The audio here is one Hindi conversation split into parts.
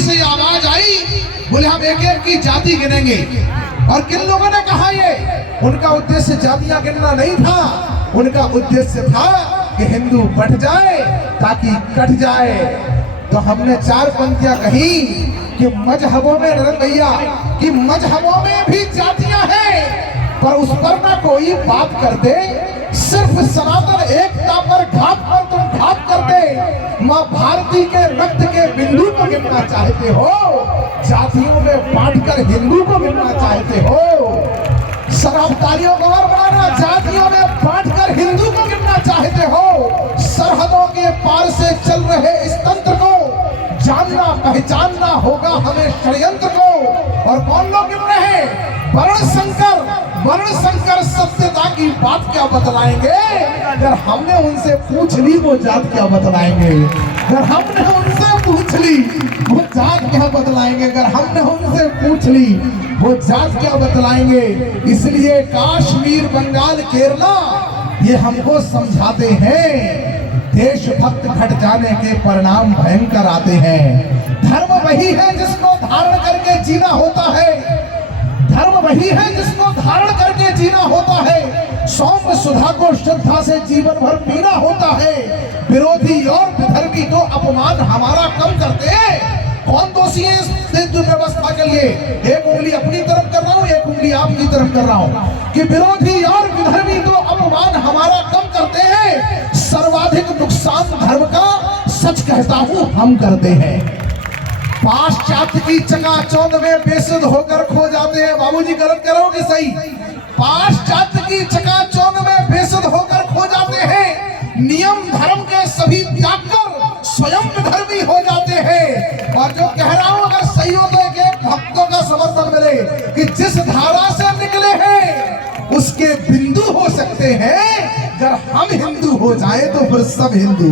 से आवाज आई, बोले हम एक एक की जाति गिनेंगे। और किन लोगों ने कहा ये? उनका उद्देश्य जातियां गिनना नहीं था, उनका उद्देश्य था कि हिंदू बढ़ जाए ताकि कट जाए। तो हमने चार पंक्तियां कही कि मजहबों में भैया कि मजहबों में भी जातियां हैं, पर उस पर ना कोई बात कर दे। सिर्फ सनातन एकता पर घात पर तुम घात कर दे। माँ भारती के रक्त के बिंदु को गिनना चाहते हो, जातियों में बांटकर हिंदू को गिनना चाहते हो। शराब तालियों को और बनाना, जातियों में बांटकर हिंदू को गिनना चाहते हो। सरहदों के पार से चल रहे इस तंत्र को जानना पहचानना होगा हमें, षड्यंत्र को। और कौन लोग गिन रहे हैं? वर्ण संकर सत्यता की बात क्या बतलाएंगे? अगर हमने उनसे पूछ ली वो जात क्या बतलाएंगे? अगर हमने उनसे पूछ ली वो जात क्या बतलाएंगे? अगर हमने उनसे पूछ ली वो जात क्या बतलाएंगे? इसलिए कश्मीर, बंगाल, केरला ये हमको समझाते हैं देशभक्त घट जाने के परिणाम भयंकर आते हैं। धर्म वही है जिसको धारण करके जीना होता है, धर्म वही है जिसको धारण करके जीना होता है। सौम्य सुधा को श्रद्धा से जीवन भर पीना होता है। विरोधी और विधर्मी तो अपमान हमारा कम करते हैं। कौन दोषी है इस व्यवस्था के लिए? एक उंगली अपनी तरफ कर रहा हूँ, एक उंगली आपकी तरफ कर रहा हूँ कि विरोधी और विधर्मी तो अपमान हमारा कम करते हैं। सर्वाधिक नुकसान धर्म का सच कहता हूँ हम करते हैं। पाश्चात्य की चकाचौंध में बेसुध होकर खो जाते हैं। बाबूजी गलत कह रहा हूं कि सही? पाश्चात्य की चकाचौंध में बेसुध होकर खो जाते हैं। नियम धर्म के सभी त्याग कर स्वयं धर्मी हो जाते हैं। और जो कह रहा हूं अगर सही हो तो एक भक्तों का समर्थन मिले कि जिस धारा से निकले हैं उसके बिंदु हो सकते हैं। अगर हम हिंदू हो जाए तो फिर सब हिंदू।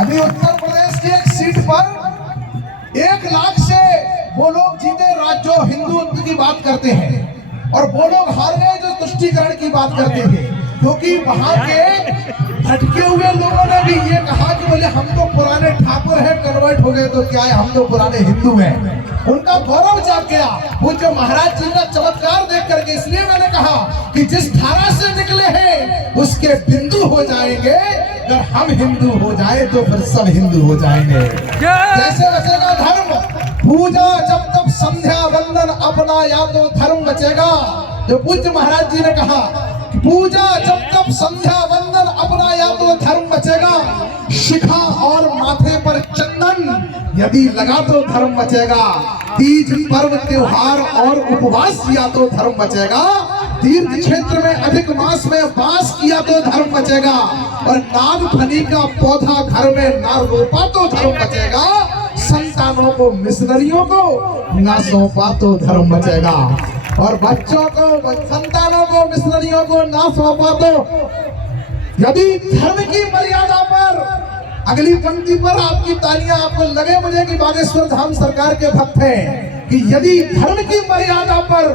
अभी उत्तर प्रदेश की एक सीट पर 1 लाख से वो लोग जीते जो हिंदुत्व की बात करते हैं, और वो लोग हार गए जो तुष्टीकरण की बात करते हैं। क्योंकि वहां के भटके हुए लोगों ने भी ये कहा कि बोले हम तो पुराने ठाकुर हैं, कन्वर्ट हो गए तो क्या है, हम तो पुराने हिंदू हैं। उनका गौरव जाग गया वो जो महाराज जी का चमत्कार देख करके। इसलिए मैंने कहा कि जिस धारा से निकले हैं उसके बिंदु हो जाएंगे। अगर हम हिंदू हो जाए तो फिर सब हिंदू हो जाएंगे। कैसे बचेगा धर्म? पूजा जब तक संध्या वंदन अपना या तो धर्म बचेगा। जो पूज्य महाराज जी ने कहा कि पूजा जब तक संध्या वंदन अपना या तो धर्म बचेगा। शिखा और माथे पर चंदन यदि लगा तो धर्म बचेगा। तीज पर्व त्योहार और उपवास किया तो धर्म बचेगा। तीर्थ क्षेत्र में अधिक मास में वास किया तो धर्म बचेगा। और नागफनी का पौधा घर में ना रोपा तो धर्म बचेगा। संतानों को, मिशनरियों को ना सौंपा तो धर्म बचेगा। और बच्चों को, संतानों को, मिशनरियों को ना सौंपा तो, यदि धर्म की मर्यादा पर, अगली पंक्ति पर आपकी तालियां आपको लगे मुझे कि बागेश्वर धाम सरकार के भक्त हैं, कि यदि धर्म की मर्यादा पर